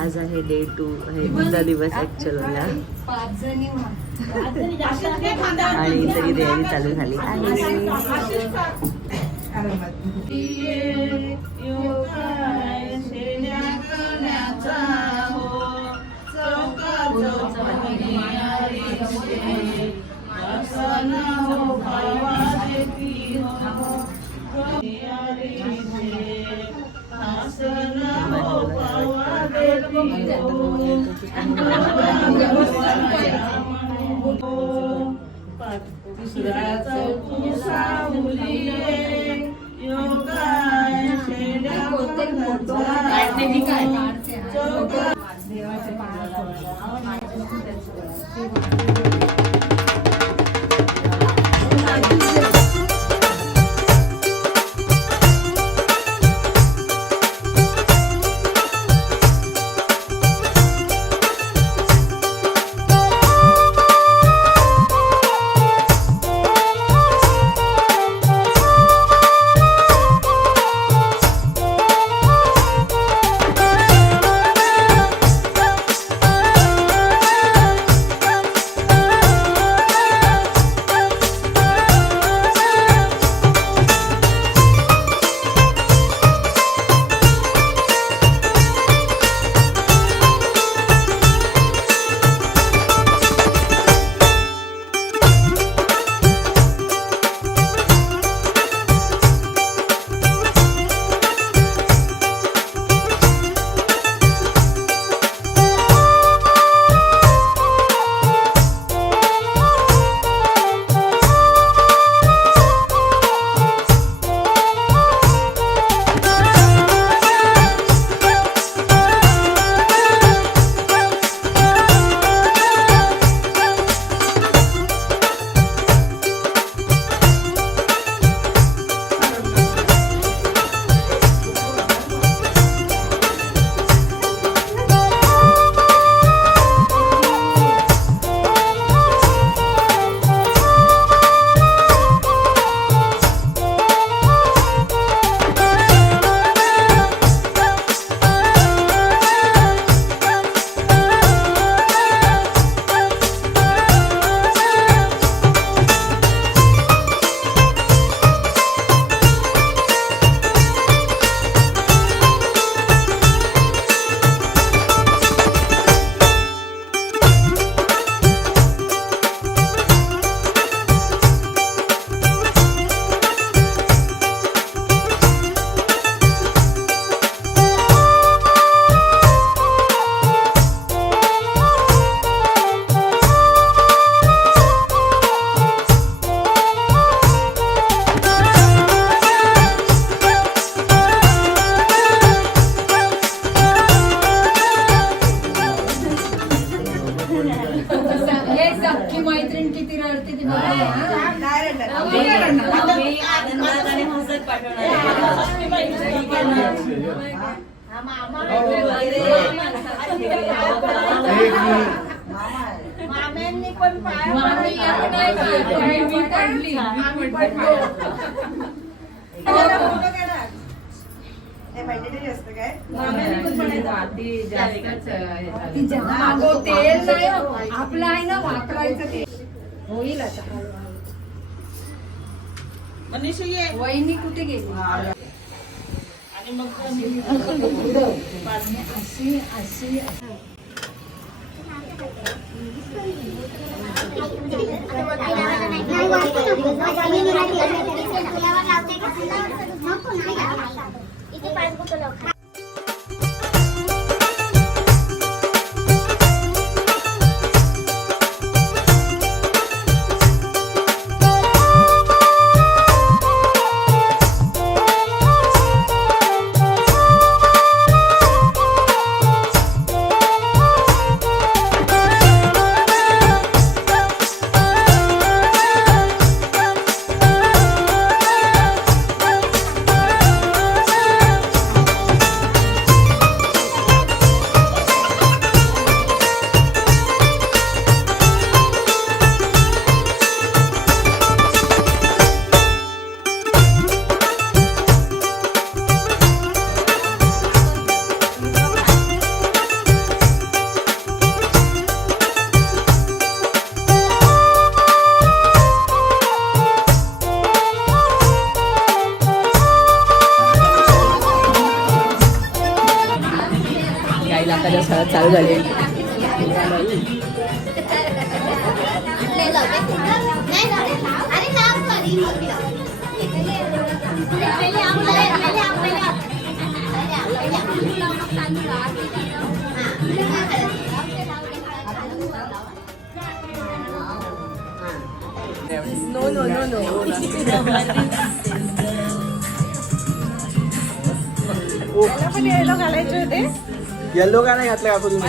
आज आहे डे 2 आहे, दुसरा दिवस ऍक्च्युअलला आणि सगळी तयारी चालू झाली आपलं आहे ना वापरायचं ते होईल आता. वहिनी कुठे गेली? आणि मग अशी अशी काकाच्या शाळा चालू झाली. No no no no. Yellow घालायचे होते. येल्लो का नाही घातलं का तुम्ही?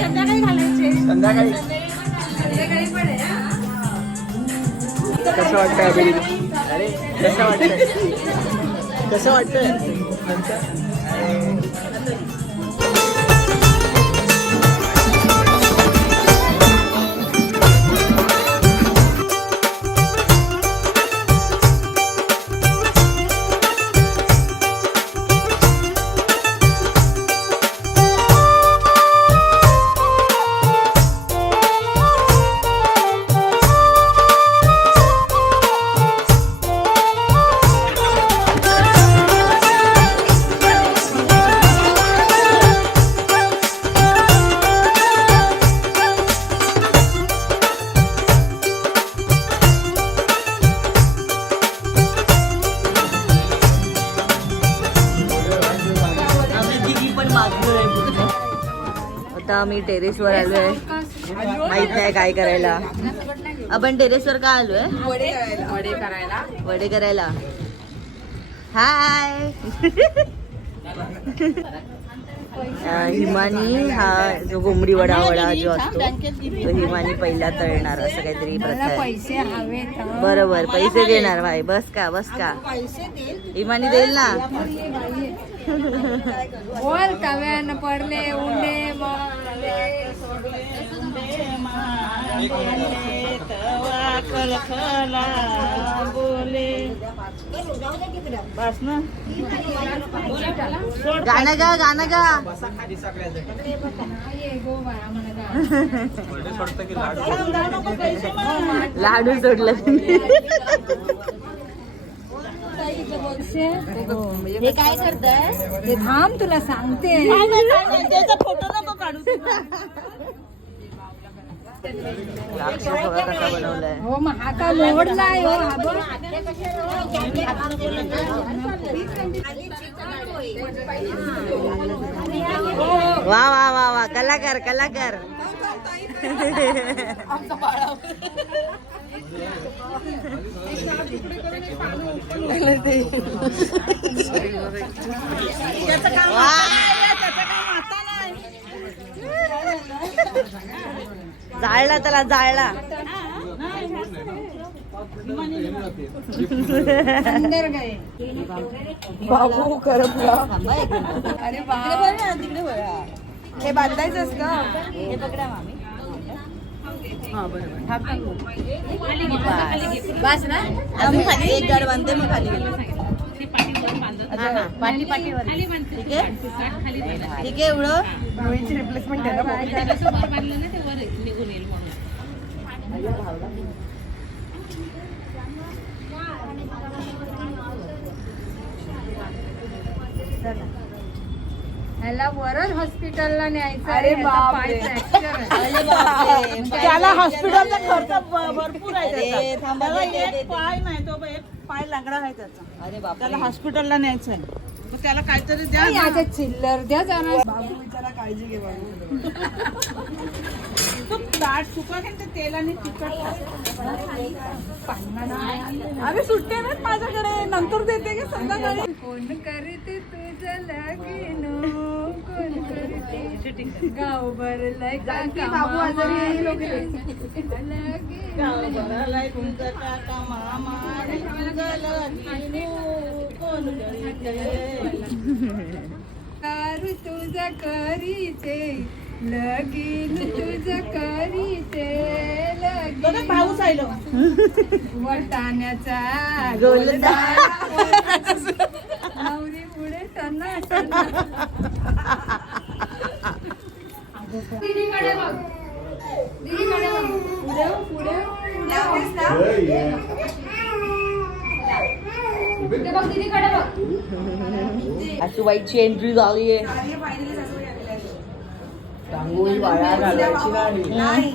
संध्याकाळी घालायचे. संध्याकाळी कसं वाटतंय अभिजित? अरे कसं वाटतंय? कसं वाटतंय? आता आम्ही टेरेसवर आलोय. माहित नाही काय करायला. आपण टेरेसवर का आलोय? वडे करायला. हाय. हिमानी हा जो घुमडी वडा जो असतो तो हिमानी पहिला तळणार असं काहीतरी प्रथा आहे. पैसे हवे बरोबर पैसे देणार भाई. बस का हिमानी देईल ना. बोल तव्यान पडले उंडे गाणं गा. लाडू सोडलं. हे काय करताय? हे थांब तुला सांगते. फोटो नको काढू. कसा बनवलाय? हो मग हा का मोडलाय. हो हा बघ. वा वा वा वा. कलाकार. जाळला त्याला जाळला. अंदर गए. बाबू करपला. अरे बाबा हे बांधायचं असतं. हे पकडा मामी. बस ना. अजून खाली एक गाड बांधते मग खाली गेलो. पाठीवर ठीक आहे एवढं. रोहितची रिप्लेसमेंट आहे ना. ह्याला वरच हॉस्पिटलला न्यायचं. अरे ह्याचा बापरे. पाय fracture आहे. त्याला हॉस्पिटलचा खर्च भरपूर आहे अरे, त्याचा. थांबा, त्याला दे, एक पाय नाही तो एक पाय लागला आहे त्याचा. अरे बाप. त्याला हॉस्पिटलला न्यायचं आहे. मग त्याला काहीतरी द्या ना. याचे चिल्लर द्या जरा. बाबू बिचारा काळजी घे बाबू. तू ताट सुका ते तेलाने तिखट. अरे सुट्टे नाहीत माझ्याकडे. नंतर देते की संध्याकाळी. कोण करते तुझं लगीन. कोण करते गाव भरलंय काका बाबू आजारी लगीन. गावभराला तुमचं काका मामा तुझं लगीन कोण करीते. दारू तुझं करीते लगीन. तुझं करीते लगीन. भाऊच आलो. वटाण्याचा गोलदार. नवरी पुढे टना दीदीकडे बघ. दीदीकडे बघ. पुढे ते बघ दीदीकडे बघ. सासूबाईची एंट्री झाली आहे. रांगोळी वाळा घालायची नाही.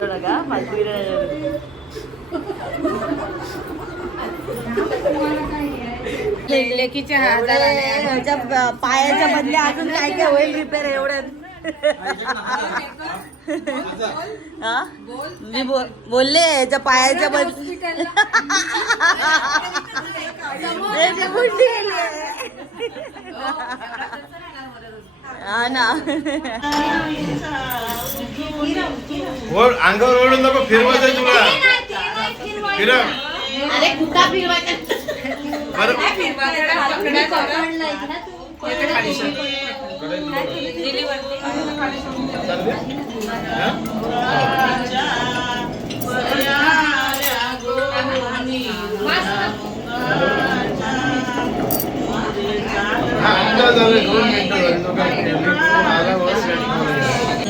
बघा फालतू लेकीच्या हाताला ह्याच्या पायाच्या बदले अजून काय काय होईल रिपेअर एवढ्यात. हा? मी बोलले ह्याच्या पायाच्या बदले हा ना. अंगावर ओढून नको फिरवायचं तुला फिरव. अरे कुठा फिरवायचा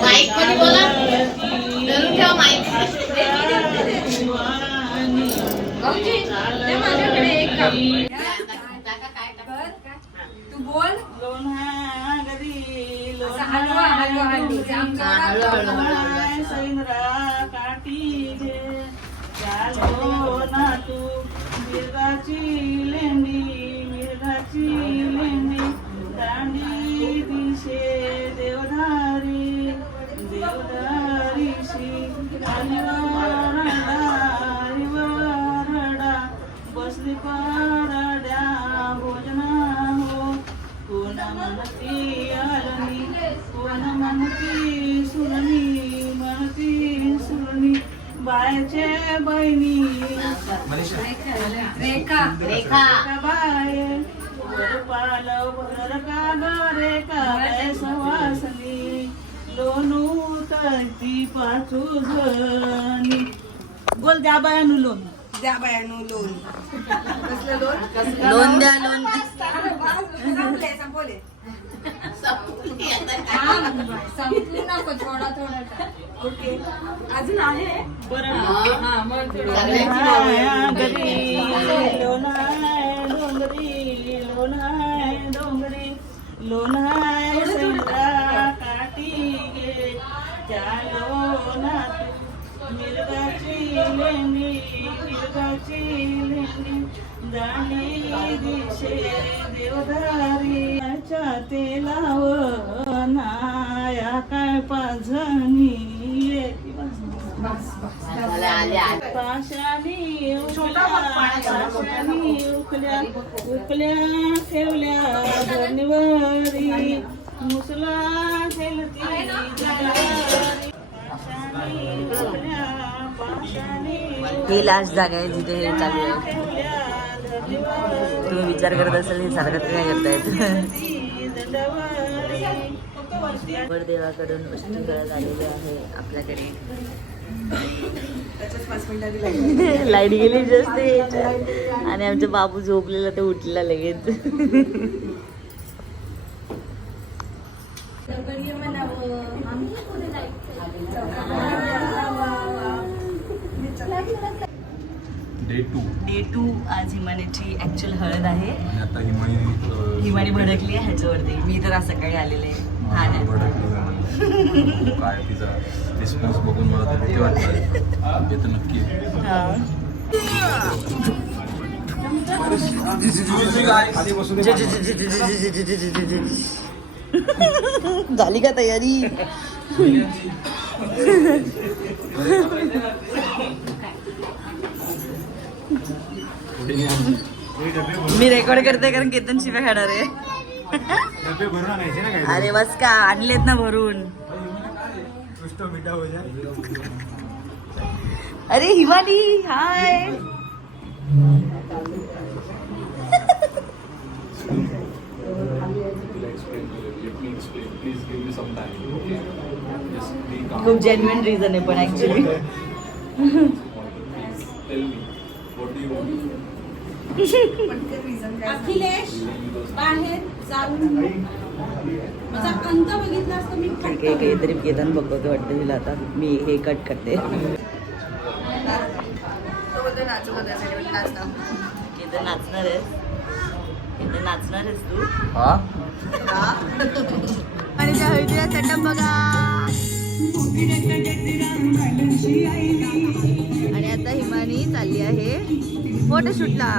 माईक पण बोला धरून ठेव माईक. माझ्याकडे एक काम तू बोल. हलवा हलवा मिरगाची लेंडी दांडी दिशे देवधारी देवधारीशी हरिवारडा बसली पारड्या भोजना हो. कोण म्हणती आलनी कोण म्हणती सुरणी म्हणती सुरणी बायचे बहिणी रेखा रेखा बाय पालव भर का ग रेखा सवासनी लोनू तळती पाचू जणी. बोल द्या बायानु लोन द्या बायानु लोन. कसलं लोन? लोन द्या लोन. संपू नको थोडा थोडा. ओके अजून आहे बरं. घरी लोणाय डोंगरी लोणाय डोंगरी लोणाय सैरा काठी गे त्या लोणात मिरगाची लेंडी जाणी दिशे देवधारी तेलाव नाया काय पाझणी पाशानी उकल्या उकल्या ठेवल्या धरणीवरी मुसला ठेलती ही लास्ट जागा आहे जिथे हे चालू आहे. तुम्ही विचार करत असाल हे सारखं काय करतायत. देवाकडून वस्तू करत आलेले आहे आपल्याकडे. लाईट गेली जस्ट आणि आमचा बाबू झोपलेला ते उठलेला लगेच. डे 2 आज हिमानीची ऍक्च्युअल हळद आहे. आता हिमानी भडकली आहे ह्याच्यावरती. मी तर आज सकाळी आलेले काय तिचा रिस्पॉन्स बघून मला तर भीती वाटतं. ते तर नक्की झाली का तयारी? मी रेकॉर्ड करते कारण केतन शिव्या खाणार आहे. अरे बस का आणलेत ना भरून. कुछ तो मीठा हो जाए. अरे हिमाली हाय. Please give me some time. Just be calm. खूप जेन्युइन रिझन आहे पण actually. Tell me, what do you want? Akhilesh बाहेर जाऊन माझा अंत बघितला असता मी ठीक आहे काहीतरी केतन बघतो वाटतं तिला आता मी हे कट करते. केतन नाचणार आहेस? केतन नाचणार आहेस तू? हा? आणि त्या हळदीला सेटअप बघा. आणि आता हिमानी चालली आहे फोटोशूटला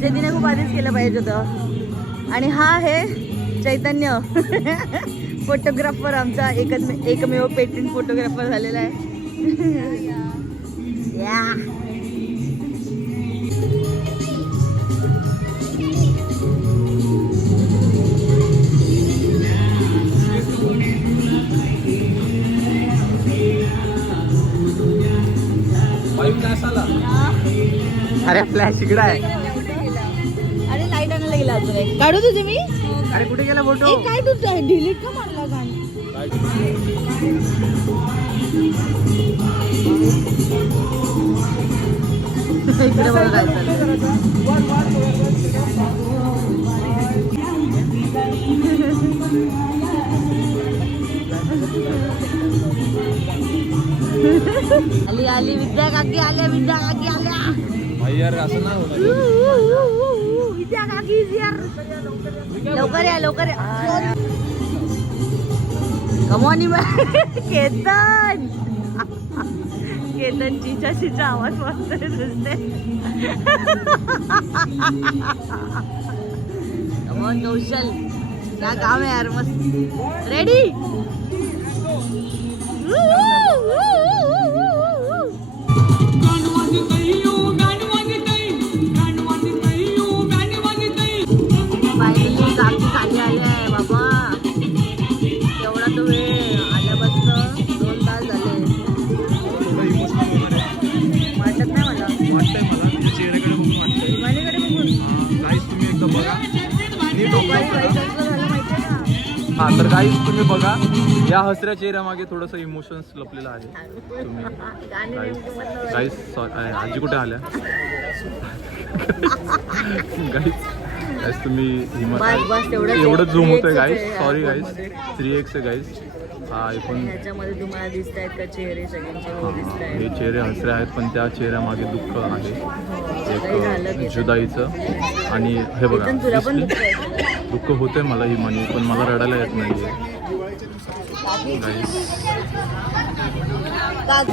जे तिने खूप आधीच केलं पाहिजे होतं. आणि हा आहे चैतन्य फोटोग्राफर आमचा एकमेव पेटेंट फोटोग्राफर झालेला आहे. या अरे फ्लॅश इकडे आहे. अरे लाईट आणायला गेला अजून एक. काढू तुझे मी? अरे कुठे गेला फोटो? ए, काय तुझं डिलीट का मारला गाणं? इकडे बघ काय चाललंय. आली आली विद्या काकी आल्या. विद्या काकी आल्या. भाई यार असं ना विद्या काकी यार लवकर या लवकर या. कमॉनी केतन केतन चिचा चिचा आवाज वाजतोय नुसते. कमॉन कौशल क्या काम है यार मस्त. रेडी फायनली काकी खाली आली आहे बाबा. एवढा तो वेळ आल्यापासून 2 तास झाले. वाटत नाही मला. वाटतंय मला तुझ्या चेहऱ्याकडे बघून वाटतंय. हिमालीकडे बघून गाईस तुम्ही एकदा बघा नीट दुपारी observe करा. जायचं झालं माहितीये का? हा तर गाईस तुम्ही बघा या हसऱ्या चेहऱ्यामागे थोडंसं इमोशन्स लपलेलं आहे. तुम्ही गाणे नेमके बंद व्हायचे. गाईस आजी कुठे आल्या? गाईस तुम्ही बस तेवढंच एवढं आहे. झूम होतंय 3x गाईस. आहे. सॉरी गाईस मध्ये. 3x आहे गाईस. हा एकूण ह्याच्यामध्ये तुम्हाला दिसत आहेत का चेहरे सगळ्यांचे हो दिसत हे आहेत. चेहरे हसरे आहेत पण त्या चेहऱ्यामागे दुःख आहे. काही झालं एक की जुदाईचं. आणि हे बघा केतन, तुला पण दिसली? दुःख आहे? दुःख होतंय मला ही म्हणी पण मला रडायला येत नाहीये गाईस. का-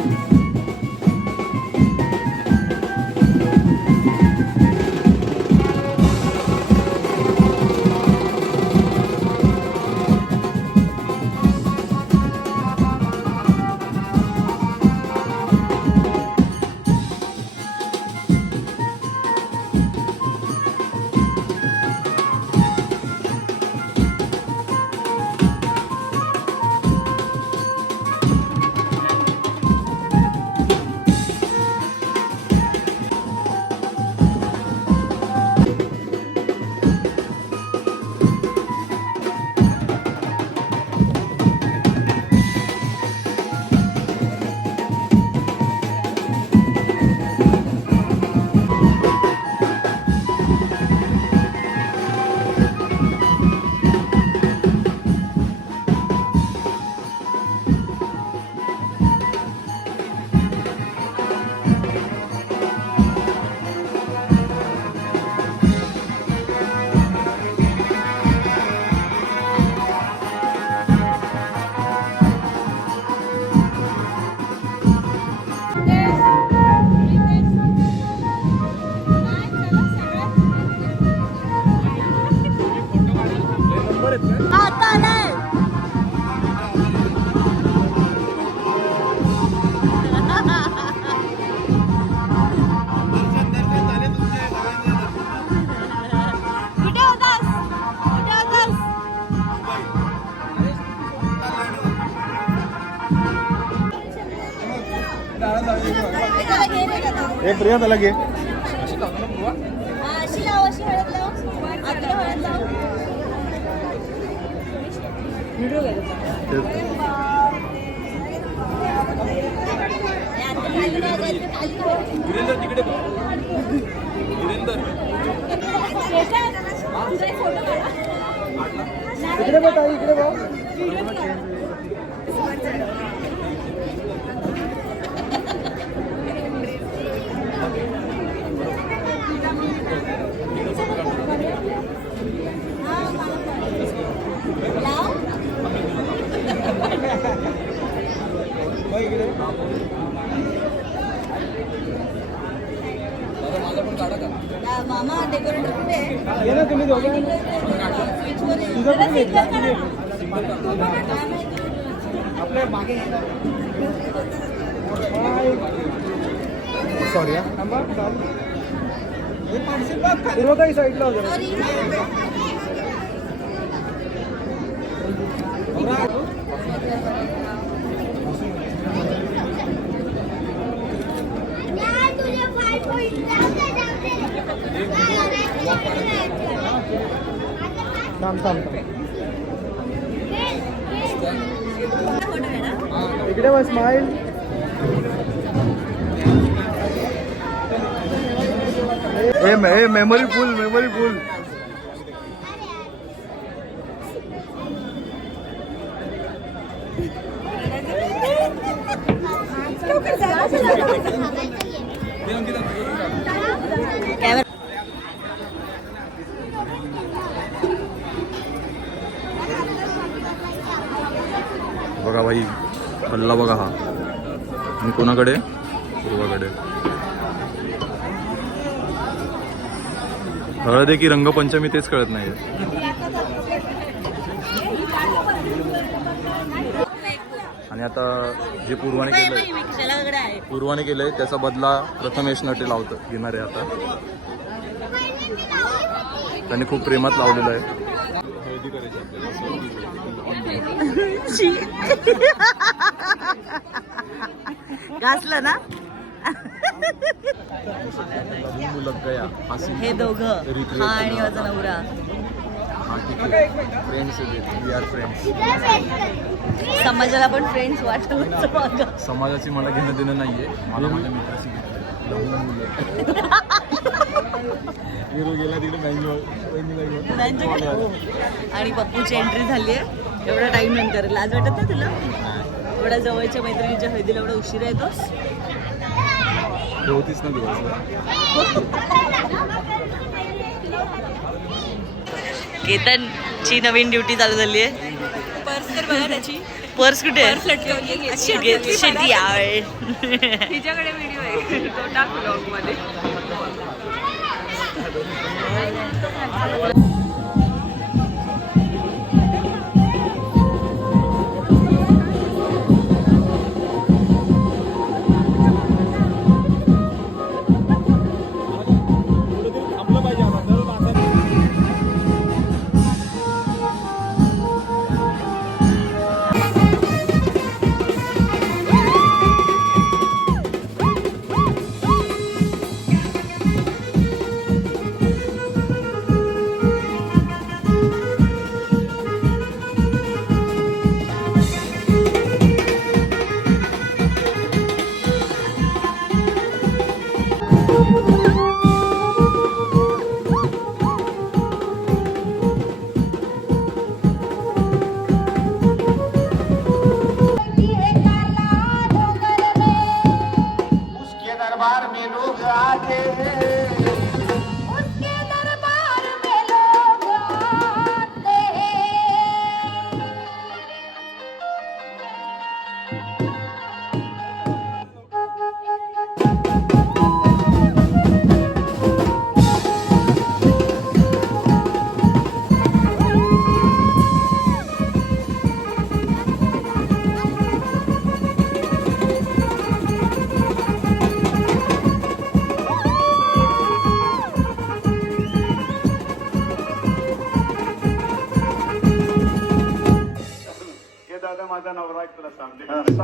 हे प्रिया त्याला घे. अशी लाव, अशी हळद लाव, आतलं हळद लाव. इकडे बघ ताई, इकडे बघ. मामा डेकोरेटर कुठे आहे? ये ना तुम्ही दोघं. जरा सिग्नल करा. आपल्या मागे सॉरी पूर्व काही साईडला होतं. थांब थांब थांब. इकडे बस smile. A memory full, memory फुल. बघा बाई, पल्ला बघा हा. आणि कोणाकडे? पूर्वाकडे. हळद आहे की रंगपंचमी तेच कळत नाही. आणि आता जे पूर्वाने केलंय त्याचा बदला प्रथमेश नटे लावतं घेणार आहे. आता त्यांनी खूप प्रेमात लावलेलं आहे. घासलं ना. हे दोघं, हा आणि माझा नवरा. Friends we are friends. समाजाला पण फ्रेंड्स वाटलं. समाजाची मला घेणं देणं नाहीये. मला माझ्या मित्राची गेला तिकडे. आणि पप्पूची एंट्री झाली आहे एवढ्या टाइम नंतर. लाज वाटत ना तुला? एवढ्या जवळच्या मैत्रिणीच्या हळदीला एवढा उशिरा येतोस? होतीच ना दिवस. केतनची नवीन ड्युटी चालू झाली आहे. पर्स तर बघा त्याची. पर्स कुठे आहे? तिच्याकडे व्हिडिओ आहे तो टाक ब्लॉग मध्ये.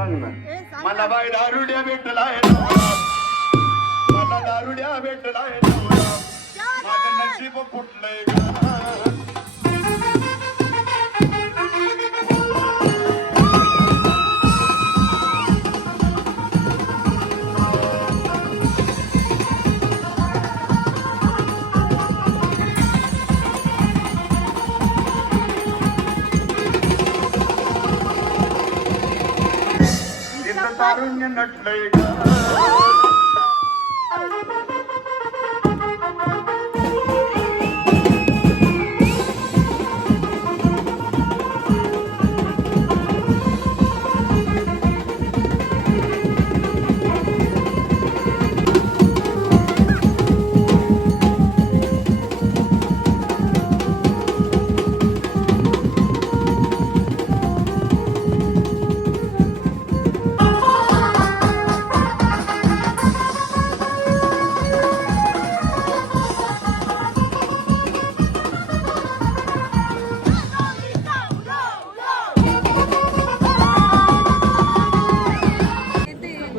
मला बाई दारुड्या भेटलाय नवरा. मला दारुड्या भेटलाय नवरा. माझं नशीब फुटलंय ग. तारुण्य नटलंय ग.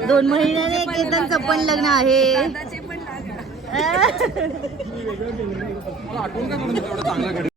दोन महिन्याने केतनचं पण लग्न आहे. मला आठवण काय म्हणून एवढं चांगलं घडलं.